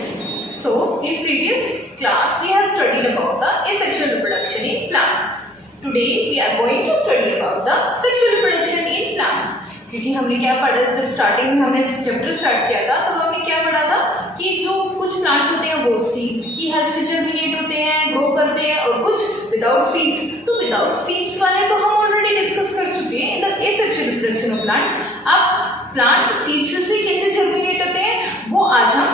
students, so in previous class we have studied about the asexual reproduction in plants. Today we are going to study about the sexual reproduction in plants. क्योंकि हमने क्या पढ़ा, जब starting में हमने chapter start किया था तो हमने क्या पढ़ा था कि जो कुछ प्लांट्स होते हैं वो सीड्स की हेल्प से जर्मिनेट होते हैं, ग्रो करते हैं, और कुछ विदाउट सीड्स. तो विदाउट सीड्स वाले तो हम ऑलरेडी डिस्कस कर चुके हैं in the asexual reproduction of plant. अब प्लांट्स सीड्स से कैसे जर्मिनेट होते हैं वो आज हम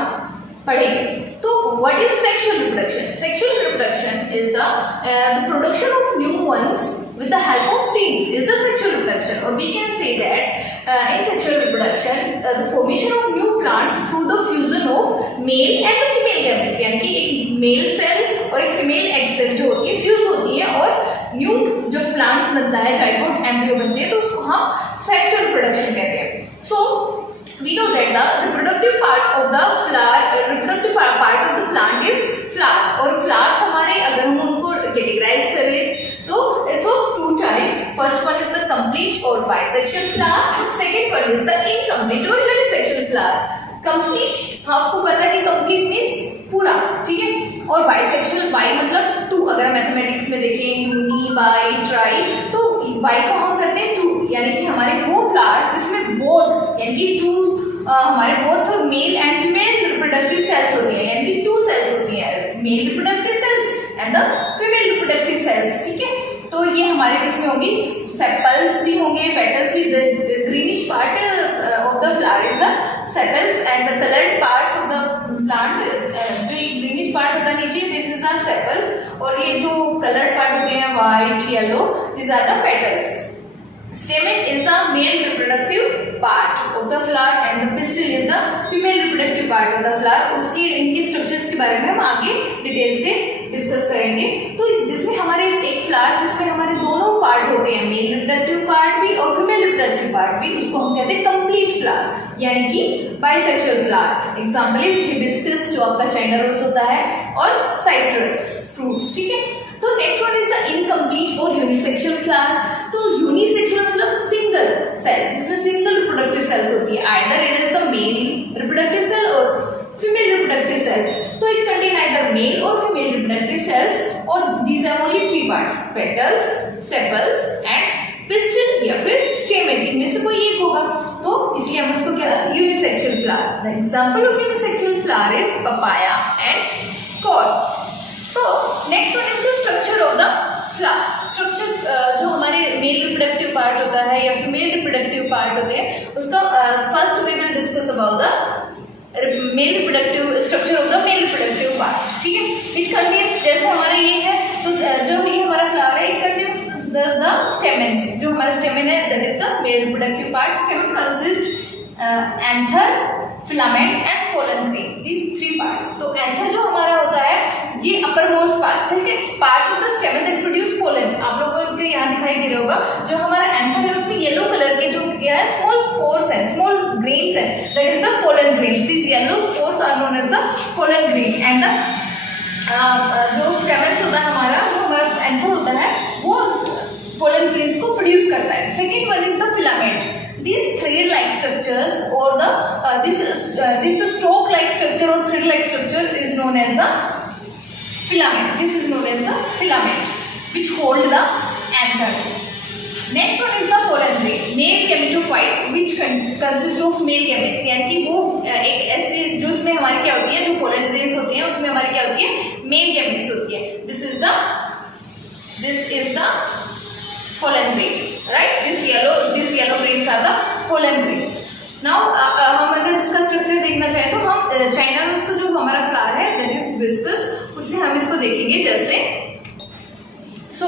पढ़ेंगे. तो what is sexual reproduction? Sexual reproduction is the production of new ones with the help of seeds is the sexual reproduction, or we can say that in sexual reproduction the formation of new plants through the fusion of male and the female gamete, यानी कि एक mail cell और एक female egg cell जो होती है fuse होती है और न्यू जो प्लांट्स बनता है, जाइगोट एम्ब्रियो बनते हैं, तो उसको हम सेक्सुअल रिप्रोडक्शन कहते हैं. सो we know that the reproductive part of the flower, reproductive part of the plant is flower, और flowers हमारे अगर हम उनको categorize करें तो it's of two type. First one is the complete or bisexual flower, second one is the incomplete or unisexual flower. Complete आपको पता है कि complete means पूरा, ठीक है, और bisexual, bi मतलब two. अगर मैथमेटिक्स में देखें यूनी, बाई, ट्राई, तो बाई को हम करते हैं टू, यानी कि हमारे वो फ्लावर जिसमें बोथ यानी कि टू हमारे both male and female reproductive cells होती हैं, यानी कि टू सेल्स होती हैं, male reproductive cells and the female reproductive sales. ठीक है, तो ये हमारे किसमें होंगी? सेपल्स भी होंगे, पेटल्स भी. Greenish part of the flower is the sepals and the coloured parts of the plant, जो ये ग्रीनिश पार्ट होता है नीचे, दिस इज द सेपल्स, और ये जो कलर्ड पार्ट होते हैं white, yellow, this are the petals. Stamen is the male reproductive part of the flower and the pistil is the female reproductive part of the flower. उसकी इनके structures के बारे में हम आगे डिटेल से डिस्कस करेंगे. तो जिसमें हमारे एक फ्लावर जिसमें हमारे दोनों पार्ट होते हैं, मेल रिप्रोडक्टिव पार्ट भी और फीमेल रिप्रोडक्टिव पार्ट भी, उसको हम कहते हैं कंप्लीट फ्लावर, यानी कि bisexual flower. Example is hibiscus जो आपका चाइना रोज होता है, और साइट्रस फ्रूट्स. ठीक है, तो next one is the incomplete और यूनिसेक्सुअल फ्लावर. तो यूनिसेक्सुअल मतलब सिंगल सेल, जिसमें सिंगल रिप्रोडक्टिव सेल्स होती है, either it is the male reproductive cell और फीमेल रिप्रोडक्टिव सेल्स. तो इट कंटेन आइदर मेल और फीमेल रिप्रोडक्टिव सेल्स, और these are only three parts, petals, sepals and pistil या फिर stamen. इनमें से कोई एक होगा, तो इसलिए हम इसको क्या है, unisexual flower. The example of unisexual flower is papaya and corn. So next one is the structure of the flower. Structure जो हमारे मेल रिप्रोडक्टिव पार्ट होता है या फीमेल रिप्रोडक्टिव पार्ट होते हैं, उसका first we will discuss about the male reproductive structure of the male reproductive part. ठीक है, इट कंटेन्स, जैसे हमारा ये है, तो जो ये हमारा फ्लावर है, इट कंटेन्स द स्टेमेन्स. जो हमारा स्टेमेन है that is the male reproductive part. Stamen consist anther, filament and pollen grain, these three parts. तो एंथर जो हमारा होता है ये अपर मोस्ट पार्ट, ठीक है, part of the stamen that produce pollen. आप लोगों को यहाँ दिखाई दे रहा होगा, जो हमारा एंथर है उसमें येलो कलर के जो क्या है, स्मॉल स्पोर्स हैं, स्मॉल ग्रेन्स हैं, that is the pollen grain. This yellow spores are known as the pollen grain. And the जो स्टेमेन्स होता है हमारा, जो हमारा एंथर होता है, वो पोलन ग्रेन्स को प्रोड्यूस करता है. Second one is the filament. These thread-like structures or the this stalk-like structure or thread-like structure is known as the filament. This is known as the filament, which hold the anther. Next one is the pollen grain, male gametophyte, which consist of male gametes. यानी कि वो एक ऐसे जो उसमें हमारी क्या होती है, जो pollen grains होती हैं उसमें हमारी क्या होती है, male gametes होती है. This is the pollen grain. Right, this yellow grains are the pollen grains. Now हम अगर इसका स्ट्रक्चर देखना चाहें तो हम चाइना रोज का जो हमारा फ्लावर है दैट इज हिबिस्कस, उससे हम इसको देखेंगे. जैसे so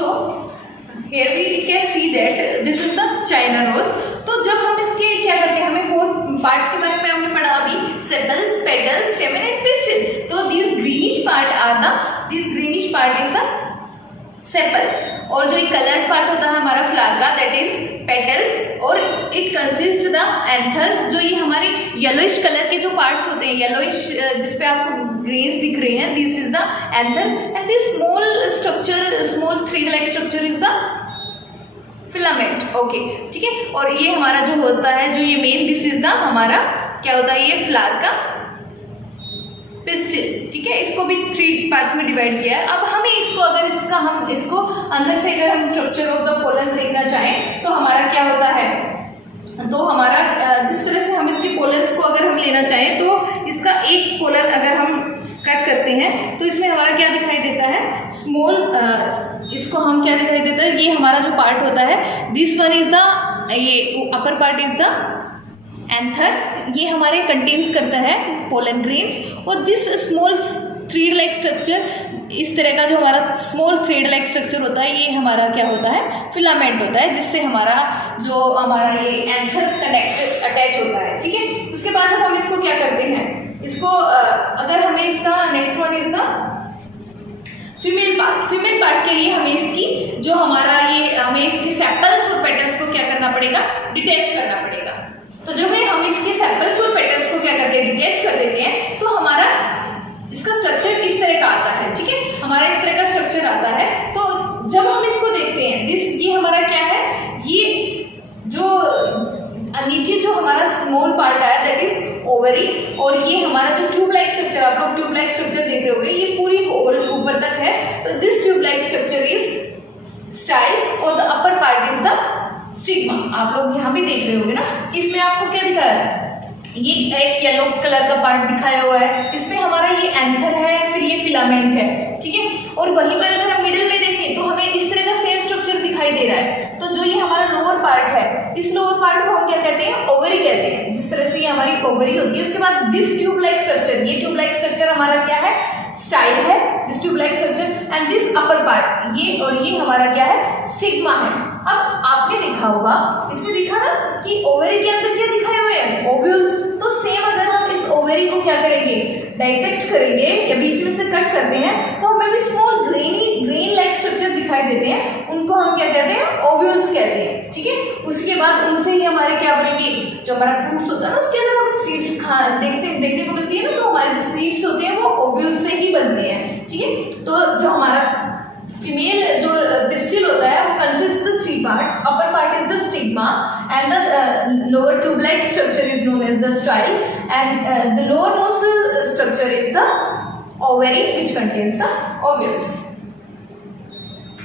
here we can see that this is the China rose. तो जब हम इसके क्या करते हैं, हमें फोर पार्ट्स के बारे में हमने पढ़ा अभी, sepals, petals, stamen and pistil. तो this greenish part is the sepals, और जो एक कलर्ड पार्ट होता है हमारा फ्लावर का दैट इज पेटल्स, और इट कंसिस्ट द एंथर्स. जो ये हमारे येलोइश कलर के जो पार्ट्स होते हैं, येलोइश जिसपे आपको ग्रेन्स दिख रहे हैं, this is the anther. And this small structure, small thread like structure is the filament. Okay, ठीक है, और ये हमारा जो होता है, जो ये मेन, दिस इज द हमारा क्या होता है, ये फ्लावर का पिस्टिल, ठीक है, इसको भी 3 पार्ट्स में डिवाइड किया है। अब हमें इसको अगर हम इसको अंदर से अगर हम स्ट्रक्चर ऑफ द पोलन देखना चाहें तो हमारा क्या होता है, तो हमारा जिस तरह से हम इसके पोलन्स को अगर हम लेना चाहें तो इसका एक पोलन अगर हम कट करते हैं तो इसमें हमारा क्या दिखाई देता है, स्मॉल, इसको हम क्या दिखाई देता है, ये हमारा जो पार्ट होता है, दिस वन इज द, ये अपर पार्ट इज द एंथर, ये हमारे कंटेन्स करता है पोलन ग्रेन्स, और this small thread like structure, इस तरह का जो हमारा स्मॉल थ्रेड लाइक स्ट्रक्चर होता है, ये हमारा क्या होता है, फिलामेंट होता है, जिससे हमारा जो हमारा ये एंथर कनेक्ट अटैच होता है, ठीक है। उसके बाद हम इसको क्या करते हैं, इसको अगर हमें इसका next one is the female part के लिए हमें इसकी जो हमारा ये हमें इसके सेपल्स और पेटल्स को क्या करना पड़ेगा, डिटैच करना पड़ेगा। तो जब हम इसके सेपल्स और पेटल्स को क्या करते हैं, डिटैच कर देते हैं, तो हमारा इसका स्ट्रक्चर इस तरह का आता है, ठीक है, हमारा इस तरह का स्ट्रक्चर आता है। तो जब हम इसको देखते हैं, ये हमारा क्या है, ये जो नीचे जो हमारा स्मॉल पार्ट है दैट इज ओवरी, और ये हमारा जो ट्यूब लाइक स्ट्रक्चर, आप लोग ट्यूब लाइक स्ट्रक्चर देख रहे होंगे, ये पूरी ऊपर तक है। तो this tube like structure is style और the upper part is the stigma. आप लोग यहाँ भी देख रहे होंगे ना, इसमें आपको क्या दिखाया है, ये एक येलो कलर का पार्ट दिखाया हुआ है, इसमें हमारा ये एंथर है, फिर ये फिलामेंट है, ठीक है। और वहीं पर अगर हम मिडिल में देखें तो हमें इस तरह का सेम स्ट्रक्चर दिखाई दे रहा है। तो जो ये हमारा लोअर पार्ट है, इस लोअर पार्ट को हम क्या कहते हैं, ओवरी कहते हैं, जिस तरह से ये हमारी ओवरी होती है। उसके बाद दिस ट्यूब लाइक स्ट्रक्चर, ये ट्यूब लाइक स्ट्रक्चर हमारा क्या है, स्टाइल है, this tube like structure, and this upper part, ये और ये हमारा क्या है, स्टिग्मा है। अब आपने देखा होगा, इसमें देखा ना कि ओवरी के अंदर क्या दिखाए हुए हैं, ओव्यूल्स। तो सेम अगर हम इस ओवरी को क्या करेंगे, डाइसेक्ट करेंगे या बीच में से कट करते हैं, तो हमें भी स्मॉल ग्रेन लाइक स्ट्रक्चर दिखाई देते हैं, उनको हम क्या कहते हैं, ओव्यूल्स कहते हैं, ठीक है। उसके बाद उनसे ही हमारे क्या बनेंगे, जो हमारा फ्रूट्स होता है ना, उसके अंदर हमें सीड्स देखने को मिलती है ना, तो हमारे जो सीड्स होते हैं वो ओव्यूल्स से ही बनते हैं, ठीक है। तो जो हमारा फीमेल जो पिस्टिल होता है वो consist the 3 part, upper part is the stigma and the lower tube like structure is known as the style and the lower most structure is the ovary which contains the ovules.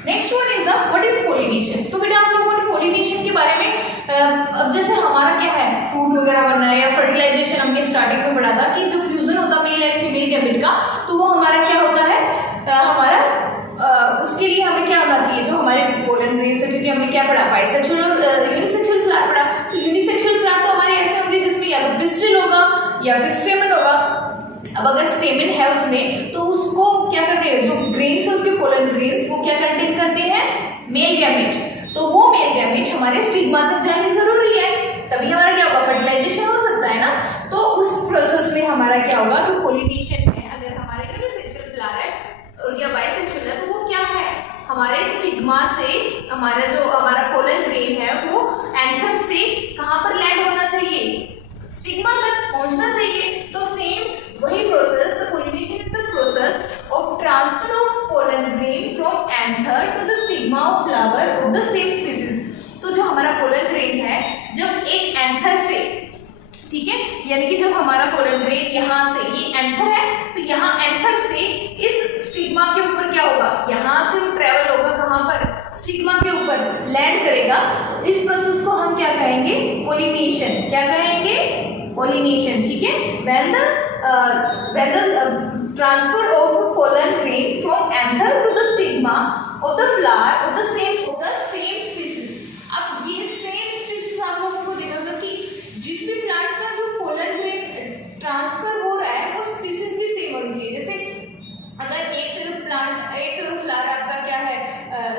Next one is the what is pollination. तो बेटा आप लोगों ने pollination के बारे में अब जैसे हमारा क्या है, फ्रूट वगैरह बनना है या फर्टिलाइजेशन, हमने स्टार्टिंग में पढ़ा था कि जो फ्यूजन होता है मेल एंड फीमेल गैमेट का, तो वो हमारा क्या होता है, हमारा उसके लिए हमें क्या होना चाहिए, जो हमारे पोलन ग्रेन्स है, क्योंकि हमने क्या पढ़ा, बाइसेक्सुअल और यूनिसेक्सुअल फ्लावर पढ़ा। तो यूनिसेक्सुअल फ्लावर तो हमारे ऐसे होंगे जिसमें या तो पिस्टिल होगा या फिर स्टेमन होगा। अब अगर स्टेमन है उसमें, तो उसको क्या करते हैं, जो ग्रेन्स है उसके पोलन ग्रेन्स, वो क्या कंटेन करते हैं, मेल गैमेट। तो वो मेल गैमेट हमारे स्टिग्मा तक जाने जरूरी है, तभी हमारा क्या होगा, फर्टिलाइजेशन हो सकता है ना। तो उस प्रोसेस में हमारा क्या होगा, जो पोलिनेशन है, अगर हमारे यूनिसेक्सुअल फ्लावर है और या बाइसेक्सुअल है, तो वो क्या है, हमारे स्टिग्मा से हमारा पोलन ग्रेन है वो एंथर से कहाँ पर लैंड होना चाहिए, स्टिग्मा तक पहुंचना चाहिए। तो सेम वही process, the pollination is the process of transfer of pollen grain from anther to the stigma of flower of the same species. तो जो हमारा पोलन ग्रेन है, जब एक एंथर से, ठीक है, यानी कि जब हमारा पोलन ग्रेन यहाँ से, ये एंथर है, तो यहाँ एंथर से इस स्टिग्मा के ऊपर क्या होगा, यहाँ से वो ट्रेवल होगा कहाँ पर, स्टिग्मा के ऊपर लैंड करेगा। इस प्रोसेस को हम क्या कहेंगे, पोलिनेशन। क्या कहेंगे, पोलिनेशन, ठीक है। When the transfer of pollen grain from anther to the stigma of the flower of the same species. अब ये सेम स्पीसीज आप लोगों को देखोगे कि जिस भी प्लांट का जो पोलन ग्रेन ट्रांसफर हो रहा है वो स्पीसीज भी सेम होनी चाहिए। जैसे अगर एक प्लांट, एक फ्लावर आपका क्या है,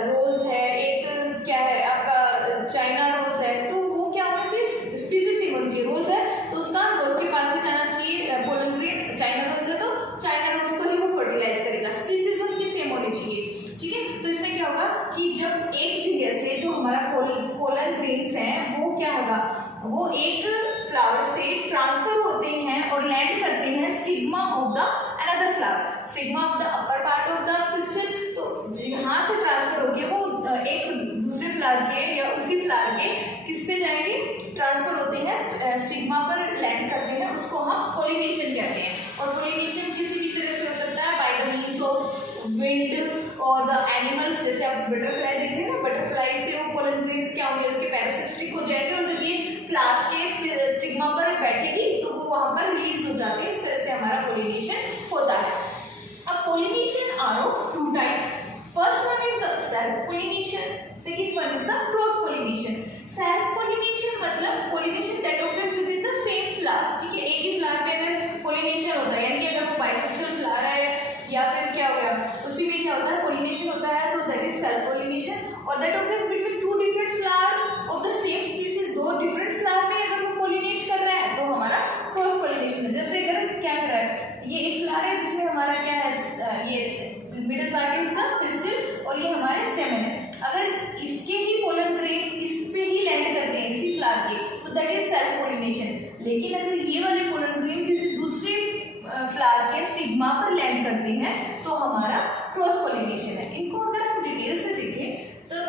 रोज है, एक क्या है आपका चाइना रोज है, तो वो क्या होना चाहिए, स्पीसीज सेम होनी चाहिए। रोज है तो उसका रोज के पास ही जाना चाहिए पोलन ग्रेन, चाइना रोज है तो चाइना रोज को ही वो फर्टिलाइज करेगा, स्पीसीज उनकी सेम होनी चाहिए, ठीक है। तो इसमें क्या होगा कि जब एक जगह से जो हमारा पोलन ग्रेन्स हैं वो क्या होगा, वो एक फ्लावर से ट्रांसफर होते हैं और लैंड करते हैं stigma of the another flower, stigma of the upper part of the pistil. तो यहाँ से ट्रांसफर होके वो एक दूसरे फ्लावर के या उसी फ्लावर के किस पे जाएंगे, ट्रांसफर होते हैं, स्टिग्मा पर लैंड करते हैं, उसको हम पोलिनेशन कहते हैं। और पोलिनेशन किसी बटरफ्लाई देख रहे हैं ना, बटरफ्लाई से वो पोलन ग्रेन्स क्या होंगे, उसके पैरासिस्टिक हो जाएंगे और जब ये फ्लावर्स के स्टिग्मा पर बैठेगी तो वो वहां पर रिलीज हो जाते हैं। इस तरह से हमारा पोलिनेशन होता है। अब pollination are of two type. First one is the self pollination, second one is the cross pollination. Self pollination मतलब pollination that occurs within the same flower, ठीक है, एक ही फ्लावर पे अगर पोलिनेशन होता है, यानी कि अगर वो बाइसेक्सुअल फ्लावर है या फिर क्या हो गया उसी में क्या होता है पोलिनेशन होता है, तो दैट इज सेल्फ पोलिनेशन। और that occurs between two different flower of the same species, दो डिफरेंट फ्लावर में अगर वो पोलिनेट कर रहा है तो हमारा क्रॉस पोलिनेशन है। जैसे अगर क्या कर रहा है, ये एक फ्लावर है जिसमें हमारा क्या है, ये middle part is the pistil और ये हमारे स्टेमन है। अगर इसके ही पोलन ग्रेन इस पे ही लैंड करते हैं इसी फ्लावर के, तो दैट इज सेल्फ पोलिनेशन। लेकिन अगर ये वाले पोलन ग्रेन किसी दूसरे फ्लावर के स्टिग्मा पर लैंड करते हैं तो हमारा क्रॉस पोलिनेशन है। इनको अगर हम डिटेल से देखें तो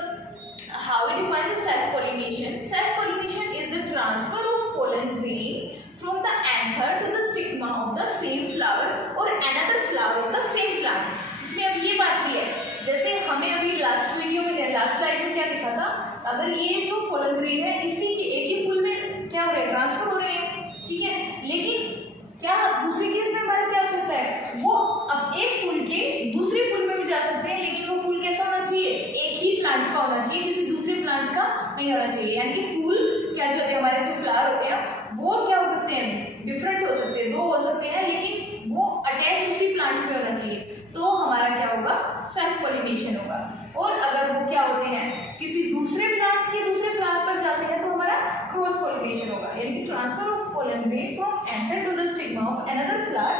how we define the self pollination. Self pollination is the transfer of pollen grain from the anther to the stigma of the same flower और another flower of the same plant. इसमें अब ये बात भी है, जैसे हमें अभी लास्ट वीडियो में लास्ट स्लाइड में क्या दिखा था, अगर ये जो पोलन ग्रेन है इसी के एक ही फूल में क्या हो रहा है, ट्रांसफर हो रहे हैं, ठीक है। लेकिन क्या दूसरे केस में हमारा क्या हो सकता है, वो अब एक फूल के दूसरे फूल में भी जा सकते हैं, लेकिन वो फूल कैसा होना चाहिए, एक ही प्लांट का होना चाहिए, किसी दूसरे प्लांट का नहीं होना चाहिए। यानी कि फूल क्या जो होते हैं, हमारे जो फ्लावर होते हैं वो क्या हो सकते हैं, डिफरेंट हो सकते हैं, दो हो सकते हैं, लेकिन वो अटैच उसी प्लांट में होना चाहिए, तो हमारा क्या होगा, सेल्फ पोलिनेशन होगा। और अगर वो क्या होते हैं, किसी दूसरे प्लांट के दूसरे फ्लावर पर जाते हैं तो हमारा क्रॉस पोलिनेशन होगा। यानी transfer of pollen grain from anther to the stigma of another flower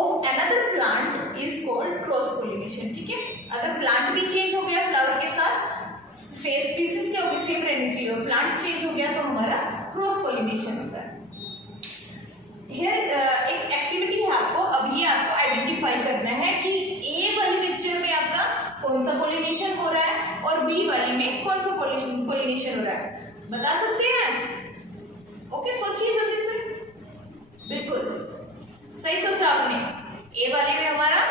of another plant is called cross pollination, ठीक है। अगर प्लांट भी चेंज हो गया फ्लावर के साथ, स्पीसीज क्या होगी, सेम रहनी चाहिए, और प्लांट चेंज हो गया तो हमारा क्रॉस पोलिनेशन होता है। एक एक्टिविटी है आपको, अब ये आपको आइडेंटिफाई करना है कि ए वाली पिक्चर में आपका कौन सा पोलिनेशन हो रहा है और बी वाली में कौन सा पोलिनेशन हो रहा है, बता सकते हैं? ओके, सोचिए जल्दी से। बिल्कुल सही सोचा आपने, ए वाले में हमारा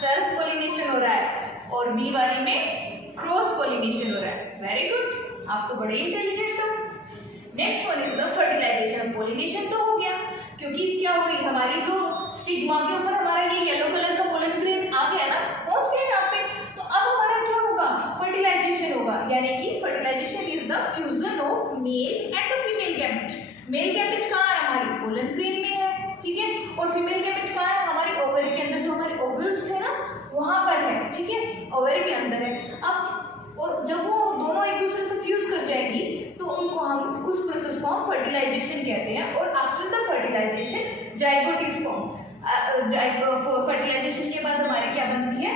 सेल्फ पोलिनेशन हो रहा है और बी वाले में क्रॉस पोलिनेशन हो रहा है। वेरी गुड, आप तो बड़े इंटेलिजेंट हो। Next one is the fertilisation. Pollination तो हो गया, क्योंकि क्या हो गई, हमारी जो स्टिग्मा के ऊपर हमारा ये येलो कलर का पोलन ग्रेन आ गया ना, पहुंच गया यहाँ पे, तो अब हमारा क्या होगा, फर्टिलाइजेशन होगा। यानी कि fertilisation is the fusion of male and the female gamete. Male gamete कहाँ है, हमारी पोलन ग्रेन में है, ठीक है, और फीमेल गैमेट कहाँ है, हमारी ओवरी के अंदर, जो हमारे ओवल्स थे ना वहां पर है, ठीक है, ओवरी के अंदर है। अब और जब वो दोनों एक दूसरे से फ्यूज कर जाएगी तो उनको हम उस प्रोसेस को हम फर्टिलाइजेशन कहते हैं। और after the fertilisation zygote is form. Fertilisation के बाद हमारी क्या बनती है,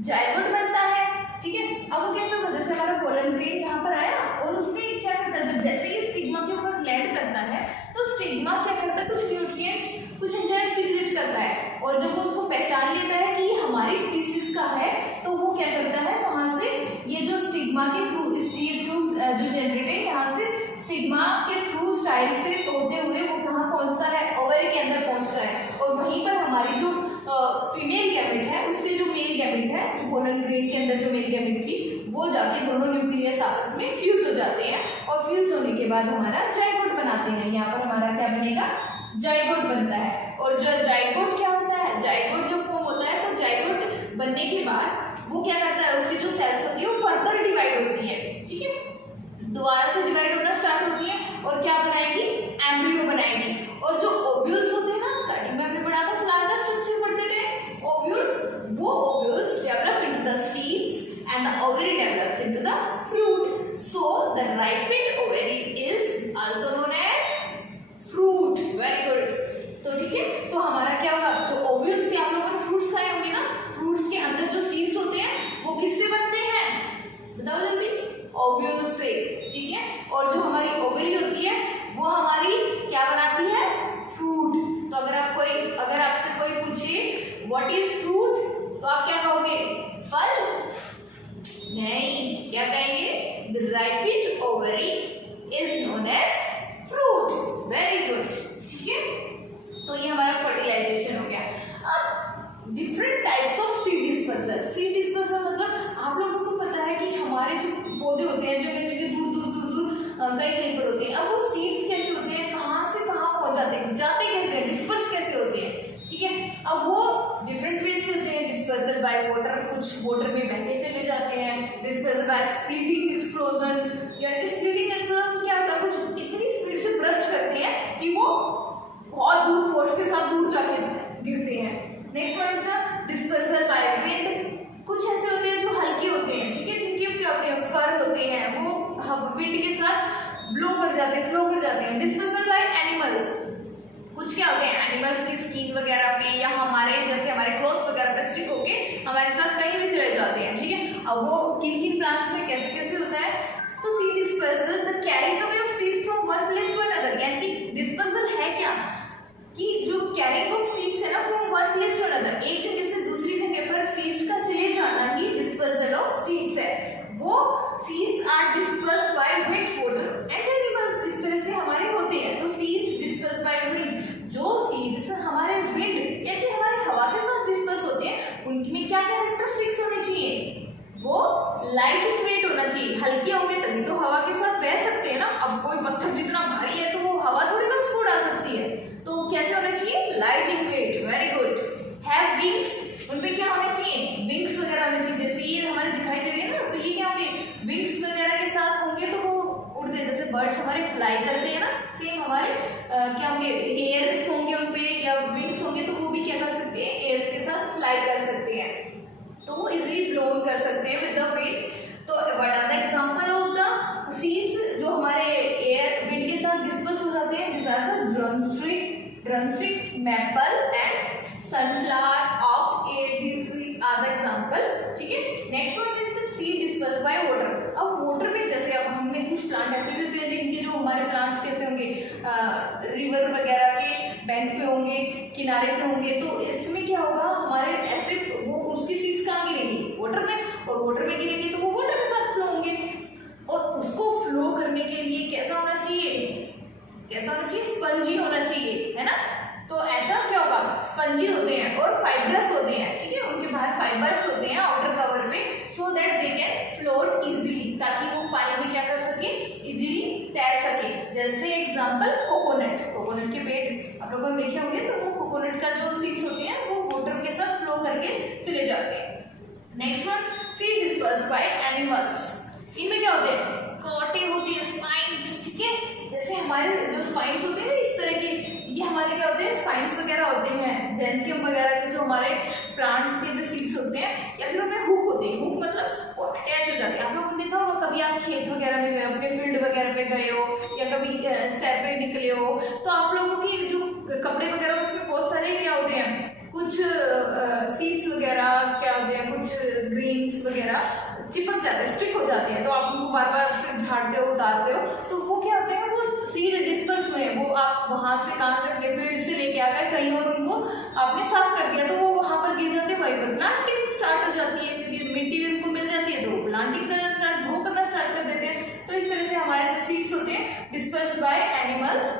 जाइगोट बनता है, ठीक है। अब वो कैसे होता है, जैसे हमारा पोलन ग्रेन यहाँ पर आया और उसने क्या करता है, जब जैसे ही स्टिग्मा के ऊपर लैंड करता है तो स्टिग्मा क्या करता है, कुछ न्यूट्रिएंट्स, कुछ एंजाइम सीक्रेट करता है, और जब वो उसको पहचान लेता है कि ये हमारी स्पीसीज का है तो वो क्या करता है, वहां से ये जो स्टिग्मा के थ्रू जो जनरेट है, यहाँ से स्टिग्मा के थ्रू स्टाइल से होते हुए वो कहाँ पहुंचता है, ओवरी के अंदर पहुंचता है, और वहीं पर हमारी जो फीमेल गैमेट है उससे जो मेल गैमेट है, जो पोलन ग्रेन के अंदर जो मेल गैमेट थी, वो जाके दोनों न्यूक्लियस आपस में फ्यूज हो जाते हैं, और फ्यूज होने के बाद हमारा जाइगोट बनाते हैं। यहाँ पर हमारा क्या बनेगा, जाइगोट बनता है। और जो जाइगोट क्या होता है, जाइगोट जब फॉर्म होता है तो जाइगोट बनने के बाद वो क्या करता है, उसकी जो सेल्स होती है वो फर्दर डिवाइड होती है, ठीक है, दोबारा से डिवाइड होना स्टार्ट होती है, और क्या बनाएगी, एम्ब्रियो बनाएगी। और जो ओव्यूल्स होते हैं ना, स्टार्टिंग में हमने पढ़ा था, फ्लावर का स्ट्रक्चर पढ़ते थे, ओव्यूल्स, वो ovules develop into the seeds and the ovary develops into the fruit. So the ripened ovary is also known as fruit. Very good. तो ठीक है, तो हमारा क्या होगा, जो ओव्यूल्स के आप लोगों ने फ्रूट्स खाए होंगे ना, फ्रूट्स के अंदर जो सीड्स होते हैं वो किससे बनते हैं, बताओ जल्दी, ओव्यूल्स से, ठीक है। और जो हमारी ओवरी होती है वो हमारी क्या बनाती है, फ्रूट। तो अगर आपसे कोई पूछे व्हाट इज फ्रूट, तो आप क्या कहोगे, फल? नहीं, क्या कहेंगे, the ripened ovary is known as fruit. Very good, ठीक है। तो ये हमारा फर्टिलाइजेशन हो गया। अब different types of seed dispersal. Seed dispersal मतलब आप लोगों को पता बाय वाटर, कुछ वाटर में बह के चले जाते हैं। डिस्पर्सल बाय स्प्लिटिंग एक्सप्लोजन, या स्प्लिटिंग एक्सप्लोजन क्या होता है, कुछ इतनी स्पीड से ब्रस्ट करते हैं कि वो बहुत दूर फोर्स के साथ दूर जाके गिरते हैं। Next one is the dispersal by wind. कुछ ऐसे होते हैं जो हल्के होते हैं, ठीक है, जिनके क्या होते हैं, फर होते हैं, वो विंड के साथ ब्लो कर जाते हैं, फ्लो कर जाते हैं। डिस्पर्सल बाय एनिमल्स, कुछ क्या होते हैं, एनिमल्स की स्किन वगैरह पे या हमारे जैसे हमारे क्लोथ्स वगैरह पे स्टिक होके हमारे साथ कहीं भी चले जाते हैं, ठीक है। अब वो किन किन प्लांट्स में कैसे कैसे होता है, तो seed dispersal, the carrying away of seeds from one place to another. यानी डिस्पर्सल है क्या, कि जो कैरिंग ऑफ सीड्स है ना from one place to another, एक जगह से दूसरी जगह पर सीड्स का चले जाना ही डिस्पर्सल ऑफ सीड्स है। वो seeds are dispersed by wind, water and animals, इस तरह से हमारे होते हैं। तो सीड्स डिस्पर्स्ड बाय विंड, जो सीड्स हमारे विंड यानी हमारी हवा के साथ डिस्पर्स होते हैं, उनमें क्या कैरेक्टरिस्टिक्स होने चाहिए, वो लाइट इन वेट होना चाहिए, हल्के होंगे तभी तो हवा के साथ बह सकते हैं ना। अब कोई पत्थर जितना भारी है तो वो हवा थोड़ी ना उसको उड़ा सकती है, तो कैसे होना चाहिए, light in weight. Very good. Have wings, उनपे क्या होने चाहिए, विंग्स वगैरह होने चाहिए। जैसे ये हमारे दिखाई दे रही है ना, तो ये क्या होंगे, विंग्स वगैरह के साथ होंगे तो वो उड़ते, जैसे बर्ड्स हमारे फ्लाई करते हैं ना, सेम हमारे क्या होंगे, एयर्स होंगे उनपे या विंग्स होंगे, तो वो भी क्या कर सकते हैं, एयर्स के साथ फ्लाई कर सकते हैं, तो इजीली ब्लोन कर सकते हैं विद द विंड। तो what are the example of the seeds जो हमारे एयर विंड के साथ डिस्पर्स हो जाते हैं, this are the drumsticks, maple and sunflower of this are the example, ठीक है। Next one is the seed disperse by water. अब वाटर में जैसे अब हमने कुछ प्लांट ऐसे भी होते हैं जिनके जो हमारे प्लांट्स कैसे होंगे, रिवर वगैरह के बैंक पे होंगे, किनारे पे होंगे, तो इसमें क्या होगा, हमारे ऐसे वो उसकी सीड्स कहाँ गिरेंगी, वाटर में, और वाटर में गिरेंगे तो वो वाटर के साथ फ्लो होंगे। और उसको फ्लो करने के लिए कैसा होना चाहिए, कैसा होना चाहिए, स्पंजी होना चाहिए, है ना। तो ऐसा क्या होगा, स्पंजी होते हैं और फाइब्रस होते हैं, ठीक है, उनके बाहर फाइबर्स होते हैं आउटर कवर पे, so that they can float easily, ताकि वो पानी में क्या कर सके, इजीली तैर सके। जैसे एग्जांपल कोकोनट, कोकोनट के पेड़ आप लोगों ने देखे होंगे, तो वो कोकोनट का जो सीड्स होते हैं वो वाटर के साथ फ्लो करके चले जाते हैं। Next one, seed dispersed by animals. इनमें क्या होते हैं, कांटे होते हैं, स्पाइन्स, ठीक है, जैसे हमारे जो स्पाइन्स होते हैं इस तरह के, ये हमारे क्या होते हैं, स्पाइन्स वगैरह होते हैं, जेंथियम वगैरह के जो हमारे प्लांट्स के जो सीड्स होते हैं, या फिर उनमें हुक होते हैं, हुक मतलब वो अटैच हो जाते हैं। आप लोगों ने देखा होगा, कभी आप खेत वगैरह में गए, अपने फील्ड वगैरह पे गए हो, या कभी सैर पे निकले हो, तो आप लोगों की जो कपड़े वगैरह उसमें बहुत सारे क्या होते हैं, कुछ सीड्स वगैरह क्या होते हैं, कुछ ग्रीन्स वगैरह चिपक जाते हैं, स्टिक हो जाते हैं, तो आप उनको बार बार फिर झाड़ते हो, उतारते हो, तो वो क्या होते हैं, वो सीड डिस्पर्स हुए, वो आप वहाँ से कहाँ से अपने फील्ड से लेके आ गए कहीं और, उनको आपने साफ कर दिया, तो वो वहाँ पर गिर जाते हैं, वहीं पर प्लांटिंग स्टार्ट हो जाती है, क्योंकि मिट्टी उनको मिल जाती है, तो प्लांटिंग करना स्टार्ट, ग्रो करना स्टार्ट कर देते हैं। तो इस तरह से हमारे जो सीड्स होते हैं डिस्पर्स बाय एनिमल्स,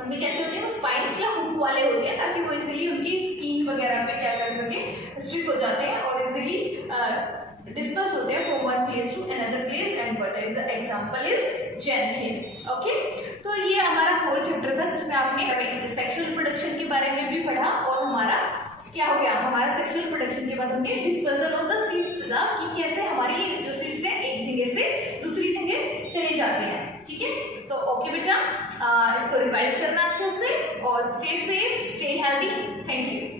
उनमें कैसे होते हैं, वो स्पाइन्स या हुक वाले होते हैं, ताकि वो इजीली उनकी स्किन वगैरह पे क्या कर सके, स्टिक हो जाते हैं और इजीली डिस्पर्स होते हैं from one place to another place, and but the example is Xanthium. Okay, तो ये हमारा होल चैप्टर था जिसमें आपने सेक्सुअल रिप्रोडक्शन के बारे में भी पढ़ा, और हमारा क्या हो गया, हमारा सेक्सुअल रिप्रोडक्शन के बाद हमने डिस्पर्सल ऑफ द सीड्स पढ़ा कि कैसे हमारी जो सीड्स है एक जगह से दूसरी जगह चले जाते हैं, ठीक है। तो ओके बेटा, इसको रिवाइज करना अच्छे से, और stay safe, stay healthy. Thank you.